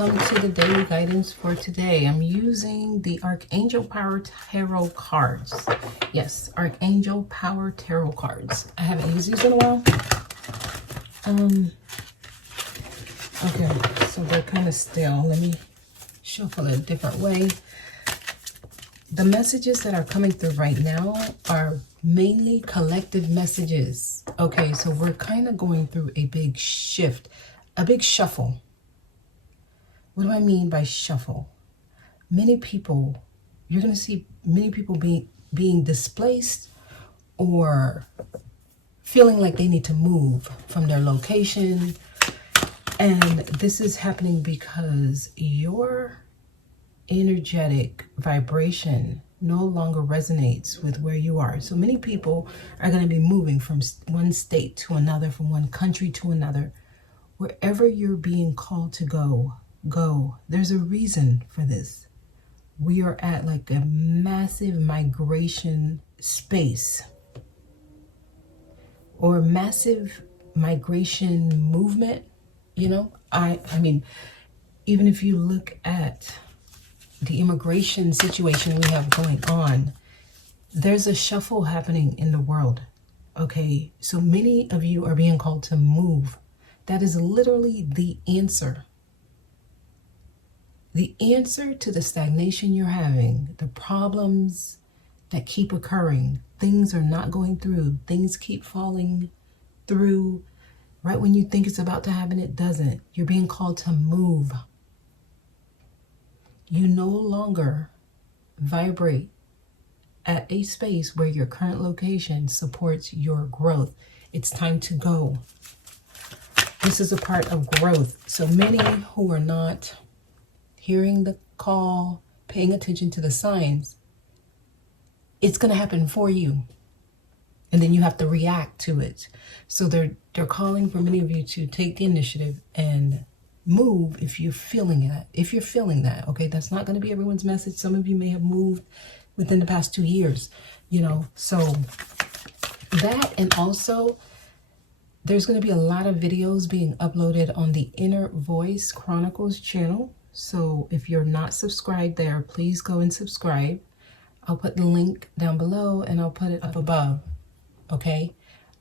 welcome to the daily guidance for today. I'm using the Archangel Power Tarot cards. Yes, Archangel Power Tarot cards. I haven't used these in a while. Okay, so they're kind of stale. Let me shuffle it a different way. The messages that are coming through right now are mainly collective messages. Okay, so we're kind of going through a big shift, a big shuffle. What do I mean by shuffle? Many people, you're going to see many people being displaced or feeling like they need to move from their location. And this is happening because your energetic vibration no longer resonates with where you are. So many people are going to be moving from one state to another, from one country to another. Wherever you're being called to go. There's a reason for this. We are at like a massive migration space or massive migration movement. You know, I mean, even if you look at the immigration situation we have going on, there's a shuffle happening in the world. Okay, so many of you are being called to move. That is literally the answer. The answer to the stagnation you're having, the problems that keep occurring, things are not going through, things keep falling through. Right when you think it's about to happen, it doesn't. You're being called to move. You no longer vibrate at a space where your current location supports your growth. It's time to go. This is a part of growth. So many who are not hearing the call, paying attention to the signs, it's going to happen for you. And then you have to react to it. So they're calling for many of you to take the initiative and move if you're feeling it. If you're feeling that, okay, that's not going to be everyone's message. Some of you may have moved within the past 2 years, you know. So that, and also there's going to be a lot of videos being uploaded on the Inner Voice Chronicles channel. So if you're not subscribed there, please go and subscribe. I'll put the link down below and I'll put it up above. Okay,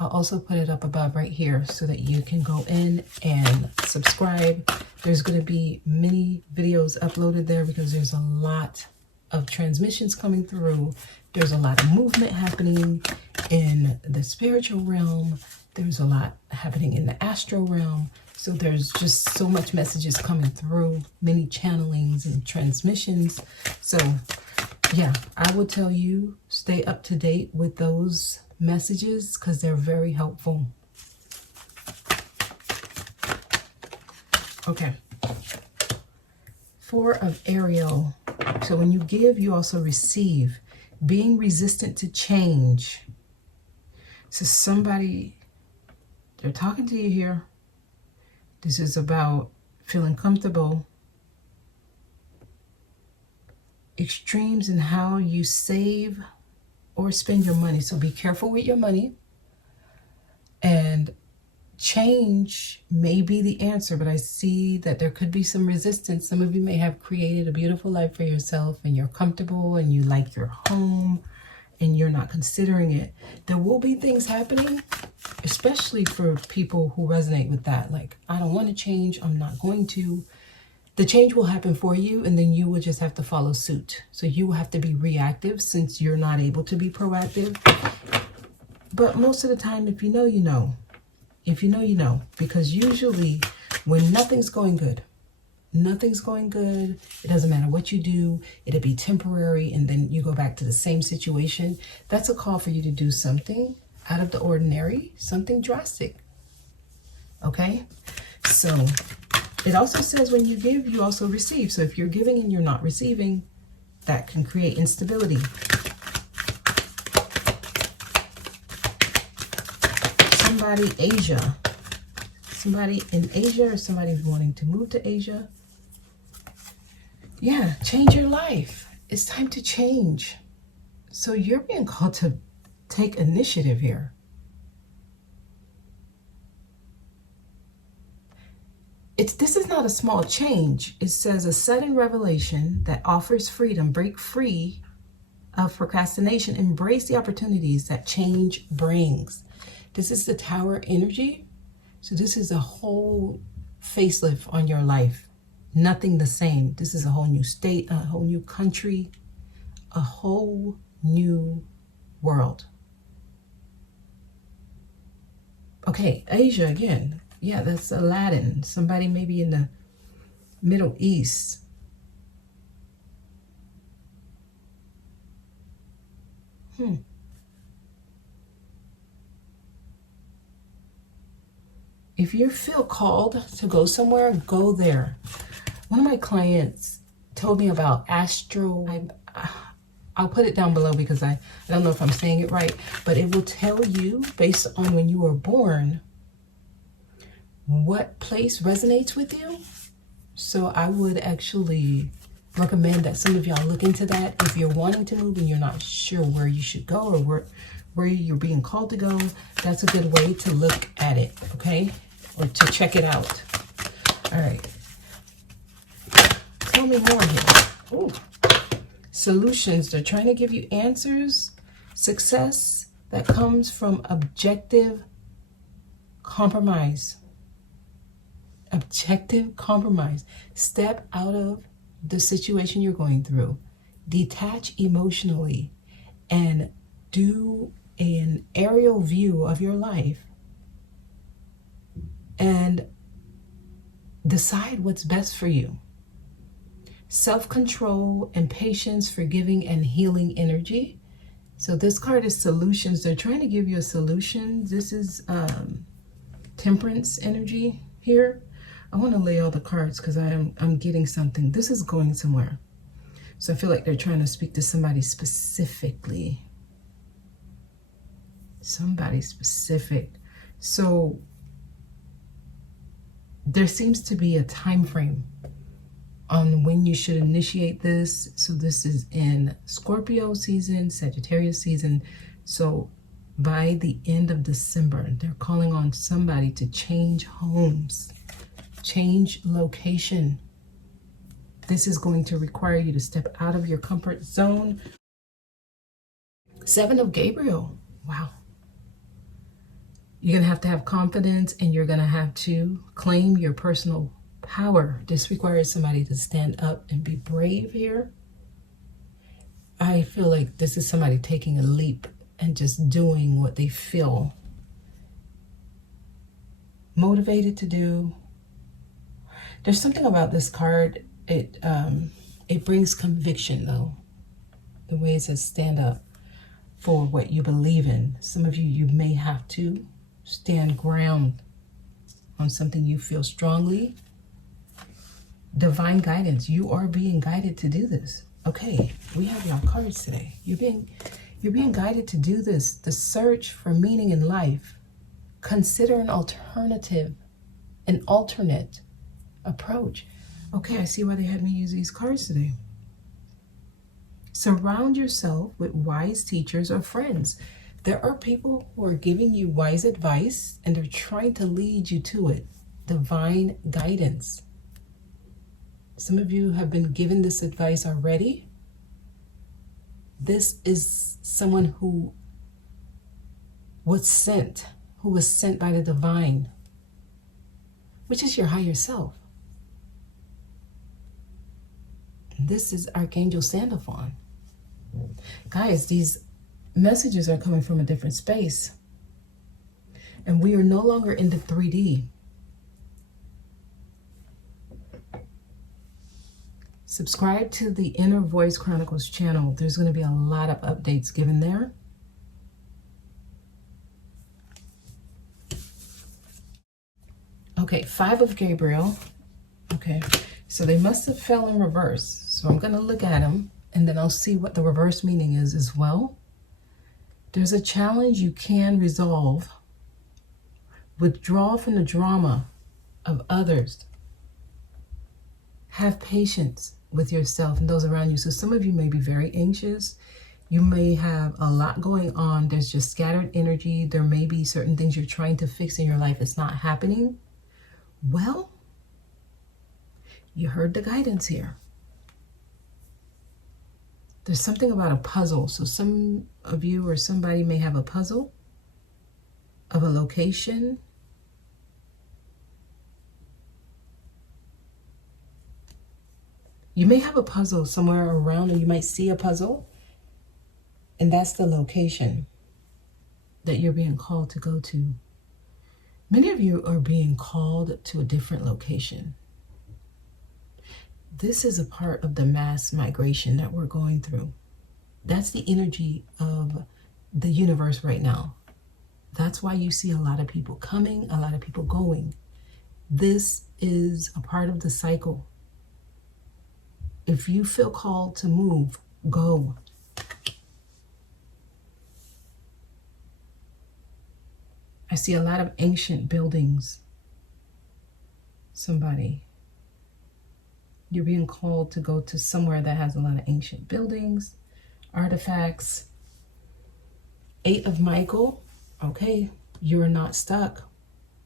I'll also put it up above right here so that you can go in and subscribe. There's going to be many videos uploaded there because there's a lot of transmissions coming through. There's a lot of movement happening in the spiritual realm. There's a lot happening in the astral realm. So there's just so much messages coming through, many channelings and transmissions. So yeah, I would tell you, stay up to date with those messages because they're very helpful. Okay. Four of Ariel. So when you give, you also receive. Being resistant to change. So somebody, they're talking to you here. This is about feeling comfortable. Extremes in how you save or spend your money. So be careful with your money. And change may be the answer, but I see that there could be some resistance. Some of you may have created a beautiful life for yourself and you're comfortable and you like your home and you're not considering it. There will be things happening, especially for people who resonate with that. Like, I don't want to change. I'm not going to. The change will happen for you, and then you will just have to follow suit. So you will have to be reactive since you're not able to be proactive. But most of the time, if you know, you know. If you know, you know. Because usually when nothing's going good, it doesn't matter what you do, it'll be temporary, and then you go back to the same situation. That's a call for you to do something out of the ordinary, something drastic. Okay? So it also says when you give, you also receive. So if you're giving and you're not receiving, that can create instability. Somebody Asia. Somebody in Asia or somebody wanting to move to Asia. Yeah, change your life. It's time to change. So you're being called to take initiative here. this is not a small change. It says a sudden revelation that offers freedom. Break free of procrastination. Embrace the opportunities that change brings. This is the Tower energy. So this is a whole facelift on your life. Nothing the same. This is a whole new state, a whole new country, a whole new world. Okay, Asia again. Yeah, that's Aladdin. Somebody maybe in the Middle East. If you feel called to go somewhere, go there. One of my clients told me about astro. I'll put it down below because I don't know if I'm saying it right, but it will tell you based on when you were born what place resonates with you. So I would actually recommend that some of y'all look into that. If you're wanting to move and you're not sure where you should go or where you're being called to go, that's a good way to look at it, okay? Or to check it out. All right. Tell me more here. Ooh. Solutions. They're trying to give you answers. Success that comes from objective compromise. Objective compromise. Step out of the situation you're going through. Detach emotionally and do an aerial view of your life and decide what's best for you. Self-control and patience, forgiving and healing energy. So this card is solutions. They're trying to give you a solution. This is temperance energy here. I want to lay all the cards because I'm getting something. This is going somewhere. So I feel like they're trying to speak to somebody specifically. Somebody specific. So there seems to be a time frame on when you should initiate this. So this is in Scorpio season, Sagittarius season. So by the end of December, they're calling on somebody to change homes, change location. This is going to require you to step out of your comfort zone. Seven of Gabriel. Wow. You're going to have confidence and you're going to have to claim your personal power. This requires somebody to stand up and be brave here. I feel like this is somebody taking a leap and just doing what they feel motivated to do. There's something about this card. It brings conviction though. The way it says stand up for what you believe in. Some of you may have to stand ground on something you feel strongly. Divine guidance. You are being guided to do this. Okay, we have your cards today. You're being guided to do this. The search for meaning in life. Consider an alternate approach. Okay, I see why they had me use these cards today. Surround yourself with wise teachers or friends. There are people who are giving you wise advice and they're trying to lead you to it. Divine guidance. Some of you have been given this advice already. This is someone who was sent by the divine, which is your higher self. This is Archangel Sandalphon. Guys, these messages are coming from a different space. And we are no longer in the 3D. Subscribe to the Inner Voice Chronicles channel. There's going to be a lot of updates given there. Okay, 5 of Gabriel. Okay, so they must have fell in reverse. So I'm going to look at them and then I'll see what the reverse meaning is as well. There's a challenge you can resolve. Withdraw from the drama of others. Have patience with yourself and those around you. So some of you may be very anxious. You may have a lot going on. There's just scattered energy. There may be certain things you're trying to fix in your life. It's not happening. Well, You heard the guidance here. There's something about a puzzle. So some of you or somebody may have a puzzle of a location. You may have a puzzle somewhere around, or you might see a puzzle, and that's the location that you're being called to go to. Many of you are being called to a different location. This is a part of the mass migration that we're going through. That's the energy of the universe right now. That's why you see a lot of people coming, a lot of people going. This is a part of the cycle. If you feel called to move, go. I see a lot of ancient buildings. Somebody. You're being called to go to somewhere that has a lot of ancient buildings, artifacts. 8 of Michael. Okay, you're not stuck.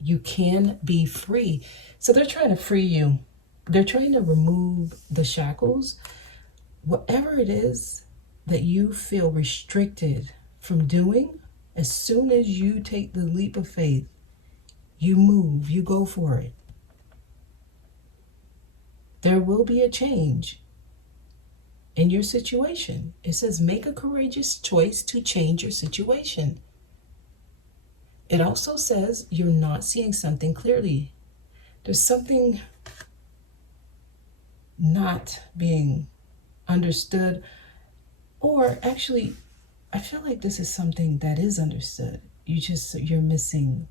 You can be free. So they're trying to free you. They're trying to remove the shackles. Whatever it is that you feel restricted from doing, as soon as you take the leap of faith, you move, you go for it. There will be a change in your situation. It says, make a courageous choice to change your situation. It also says you're not seeing something clearly. There's something not being understood, or actually, I feel like this is something that is understood. You're missing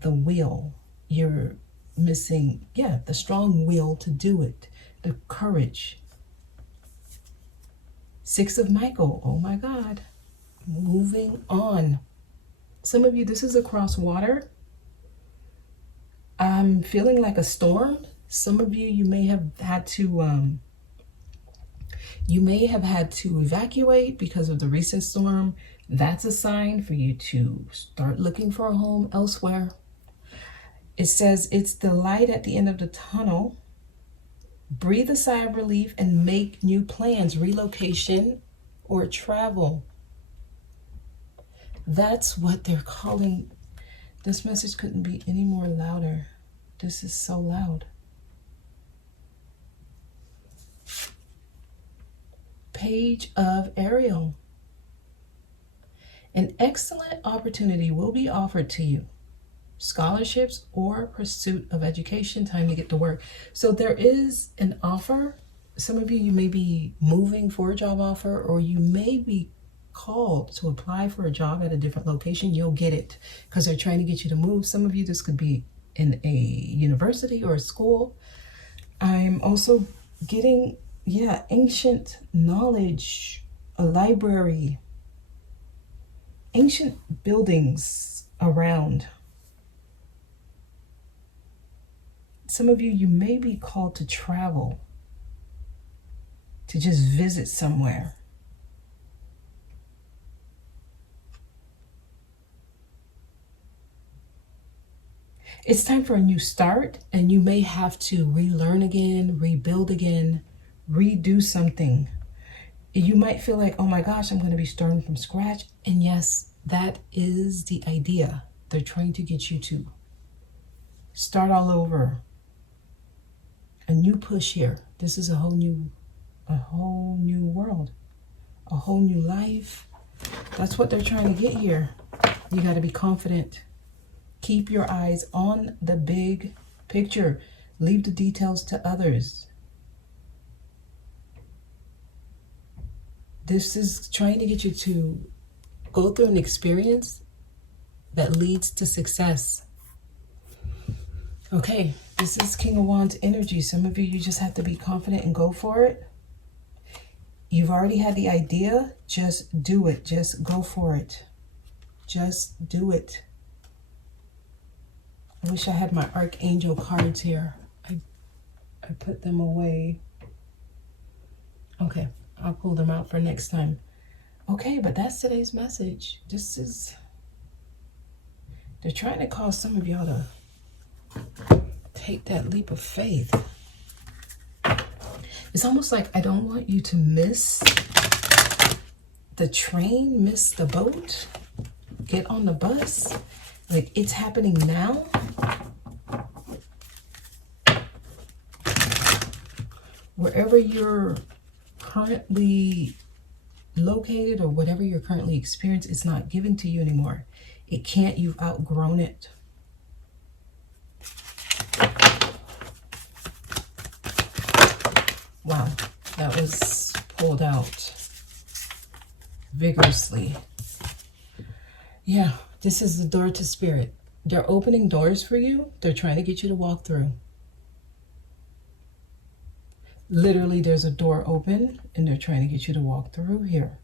the will. You're missing, the strong will to do it, the courage. 6 of Michael, oh my God, moving on. Some of you, this is across water. I'm feeling like a storm. Some of you, you may have had to evacuate because of the recent storm. That's a sign for you to start looking for a home elsewhere. It says it's the light at the end of the tunnel. Breathe a sigh of relief and make new plans, relocation or travel. That's what they're calling. This message couldn't be any more louder. This is so loud. Page of Ariel. An excellent opportunity will be offered to you. Scholarships or pursuit of education, time to get to work. So there is an offer. Some of you may be moving for a job offer, or you may be called to apply for a job at a different location. You'll get it because they're trying to get you to move. Some of you, this could be in a university or a school. I'm also getting, ancient knowledge, a library, ancient buildings around. Some of you, you may be called to travel, to just visit somewhere. It's time for a new start, and you may have to relearn again, rebuild again, redo something. You might feel like, oh my gosh, I'm going to be starting from scratch. And yes, that is the idea. They're trying to get you to start all over. A new push here. This is a whole new world, a whole new life. That's what they're trying to get here. You got to be confident. Keep your eyes on the big picture. Leave the details to others. This is trying to get you to go through an experience that leads to success. Okay, this is King of Wands energy. Some of you, you just have to be confident and go for it. You've already had the idea. Just do it. Just go for it. Just do it. I wish I had my Archangel cards here. I put them away. Okay, I'll pull them out for next time. Okay, but that's today's message. They're trying to cause some of y'all to take that leap of faith. It's almost like I don't want you to miss the train, miss the boat, get on the bus. Like, it's happening now. Wherever you're currently located or whatever you're currently experiencing, it's not given to you anymore. It can't, you've outgrown it. Wow, that was pulled out vigorously. Yeah, this is the door to spirit. They're opening doors for you. They're trying to get you to walk through. Literally, there's a door open and they're trying to get you to walk through here.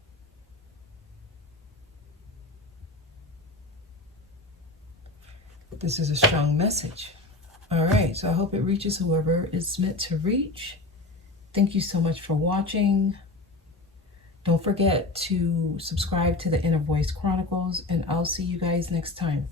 This is a strong message. All right, so I hope it reaches whoever it's meant to reach. Thank you so much for watching. Don't forget to subscribe to the Inner Voice Chronicles, and I'll see you guys next time.